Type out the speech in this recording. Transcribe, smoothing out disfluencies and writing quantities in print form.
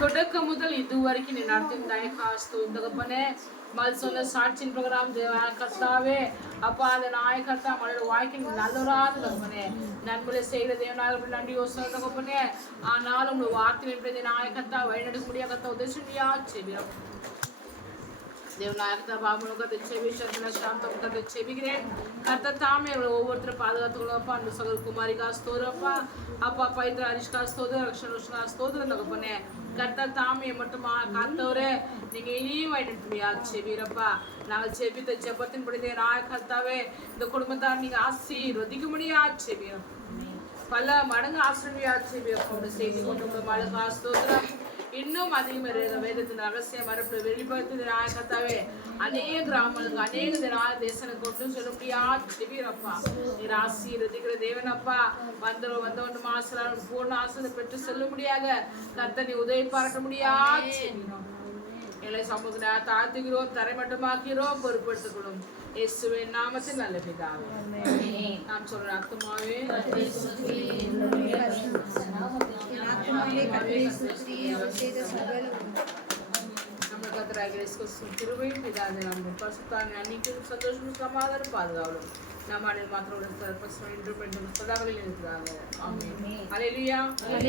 தொடக்கம் முதல் இதுவரைக்கும் நீ நடத்தின தகப்பனே மல் சொன்ன சாட்சியின் ப்ரோக்ராம் கர்த்தாவே அப்பா அந்த நாயகர்த்தா மனோட வாழ்க்கை நல்லவராது தகப்பனே நன்மையை செய்கிற தேவனாக நன்றி யோசனை தகப்பனே ஆனாலும் உங்க வார்த்தை நாயகர்த்தா வழிநடுக்க முடியாத கர்த்தா உதவியா செபிக்கிறோம் தேவநாயகத்தா பாபுனுக்கு செபிக்கிறேன் செபிக்கிறேன் கர்த்தா தாமே ஒவ்வொருத்தரும் பாதுகாத்துக்கொள்ளப்பா அந்த சகல் குமாரிகா ஸ்தோதரப்பா அப்பா பைத்ர ஹரிஷ்கா ஸ்தோதர ரக்ஷணா ஸ்தோதரம் தகப்பனே கர்த்தா தாமே மட்டுமா காத்தவரே நீங்க இனியும் வழிநடத்துவியா செபிக்கிறப்பா நாங்கள் செபித்த ஜெபத்தின்படி நாயகர்த்தாவே இந்த குடும்பத்தார் நீங்க ஆசீர்வதிக்க முடியா செபிக்கிறோம் பல மடங்கு ஆசிரியா செபிக்கிறோம் செய்தி கொண்டு மழகா ஸ்தோத்திரம் இன்னும் அதிகமாக வேதத்தின் ரகசிய மரபு வெளிப்படுத்தி நாயகத்தாவே அநேக கிராமங்களுக்கு அநேக தேசனுக்கு கொண்டு சொல்ல முடியாது செபிக்கிறப்பா நீர் ஆசீர்வதிக்கிற தேவனப்பா வந்தவன் ஆசிரியர் பூர்ண ஆசிரியர் பெற்று செல்ல முடியாத கர்த்தனை உதவி பார்க்க முடியாது செபிக்கிறோம் எங்களை சமூக தாழ்த்துகிறோம் தரை மட்டுமாக்கிறோம் பொறுப்படுத்துகிறோம் இயேசுவின் நாமத்தில் நல்ல பிதாவே நாம் சொல்ற ஆத்துமாவே நம்ம கர்த்தராகிய இயேசு கிருபையும் பிதாவே நம்முடைய பரிசுத்தான அன்னைக்கும் சந்தோஷமும் சமாதானம் பாதுகாவலும் நம்ம மாத்திரம் இன்றும் என்றும் சதாகளில் இருக்கிறாங்க ஆமென். அல்லேலூயா.